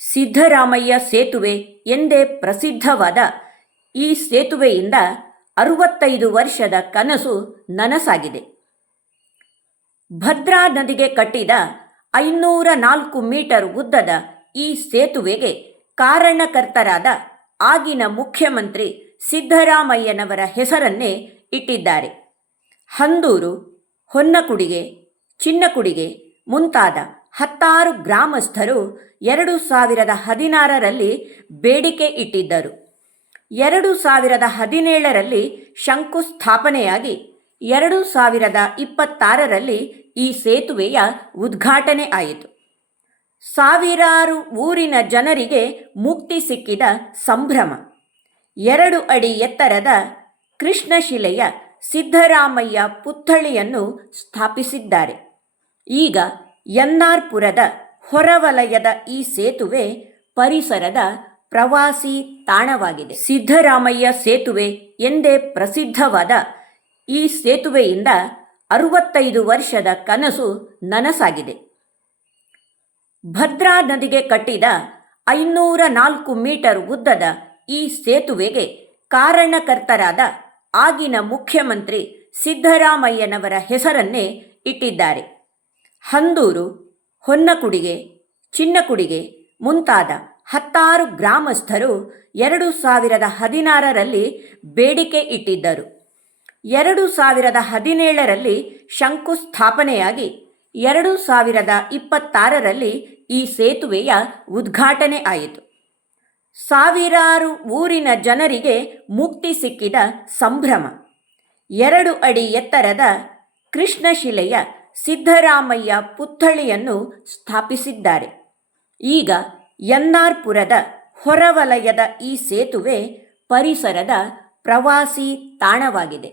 ಸಿದ್ದರಾಮಯ್ಯ ಸೇತುವೆ ಎಂದೇ ಪ್ರಸಿದ್ಧವಾದ ಈ ಸೇತುವೆಯಿಂದ 65 ವರ್ಷದ ಕನಸು ನನಸಾಗಿದೆ. ಭದ್ರಾ ನದಿಗೆ ಕಟ್ಟಿದ 504 ಮೀಟರ್ ಉದ್ದದ ಈ ಸೇತುವೆಗೆ ಕಾರಣಕರ್ತರಾದ ಆಗಿನ ಮುಖ್ಯಮಂತ್ರಿ ಸಿದ್ದರಾಮಯ್ಯನವರ ಹೆಸರನ್ನೇ ಇಟ್ಟಿದ್ದಾರೆ. ಹಂದೂರು, ಹೊನ್ನಕುಡಿಗೆ, ಚಿನ್ನಕುಡಿಗೆ ಮುಂತಾದ 10 ಗ್ರಾಮಸ್ಥರು 2016ರಲ್ಲಿ ಬೇಡಿಕೆ ಇಟ್ಟಿದ್ದರು. 2017ರಲ್ಲಿ ಶಂಕುಸ್ಥಾಪನೆಯಾಗಿ 2026ರಲ್ಲಿ ಈ ಸೇತುವೆಯ ಉದ್ಘಾಟನೆ ಆಯಿತು. ಸಾವಿರಾರು ಊರಿನ ಜನರಿಗೆ ಮುಕ್ತಿ ಸಿಕ್ಕಿದ ಸಂಭ್ರಮ. 2 ಅಡಿ ಎತ್ತರದ ಕೃಷ್ಣಶಿಲೆಯ ಸಿದ್ದರಾಮಯ್ಯ ಪುತ್ಥಳಿಯನ್ನು ಸ್ಥಾಪಿಸಿದ್ದಾರೆ. ಈಗ ಎನ್ನಾರ್ಪುರದ ಹೊರವಲಯದ ಈ ಸೇತುವೆ ಪರಿಸರದ ಪ್ರವಾಸಿ ತಾಣವಾಗಿದೆ. ಸಿದ್ದರಾಮಯ್ಯ ಸೇತುವೆ ಎಂದೇ ಪ್ರಸಿದ್ಧವಾದ ಈ ಸೇತುವೆಯಿಂದ 65 ವರ್ಷದ ಕನಸು ನನಸಾಗಿದೆ. ಭದ್ರಾ ನದಿಗೆ ಕಟ್ಟಿದ 504 ಮೀಟರ್ ಉದ್ದದ ಈ ಸೇತುವೆಗೆ ಕಾರಣಕರ್ತರಾದ ಆಗಿನ ಮುಖ್ಯಮಂತ್ರಿ ಸಿದ್ದರಾಮಯ್ಯನವರ ಹೆಸರನ್ನೇ ಇಟ್ಟಿದ್ದಾರೆ. ಹಂದೂರು, ಹೊನ್ನಕುಡಿಗೆ, ಚಿನ್ನಕುಡಿಗೆ ಮುಂತಾದ 10 ಗ್ರಾಮಸ್ಥರು 2016ರಲ್ಲಿ ಬೇಡಿಕೆ ಇಟ್ಟಿದ್ದರು. 2017ರಲ್ಲಿ ಶಂಕುಸ್ಥಾಪನೆಯಾಗಿ 2026ರಲ್ಲಿ ಈ ಸೇತುವೆಯ ಉದ್ಘಾಟನೆ ಆಯಿತು. ಸಾವಿರಾರು ಊರಿನ ಜನರಿಗೆ ಮುಕ್ತಿ ಸಿಕ್ಕಿದ ಸಂಭ್ರಮ. 2 ಅಡಿ ಎತ್ತರದ ಕೃಷ್ಣಶಿಲೆಯ ಸಿದ್ದರಾಮಯ್ಯ ಪುತ್ಥಳಿಯನ್ನು ಸ್ಥಾಪಿಸಿದ್ದಾರೆ. ಈಗ ಎನ್ನಾರ್ಪುರದ ಹೊರವಲಯದ ಈ ಸೇತುವೆ ಪರಿಸರದ ಪ್ರವಾಸಿ ತಾಣವಾಗಿದೆ.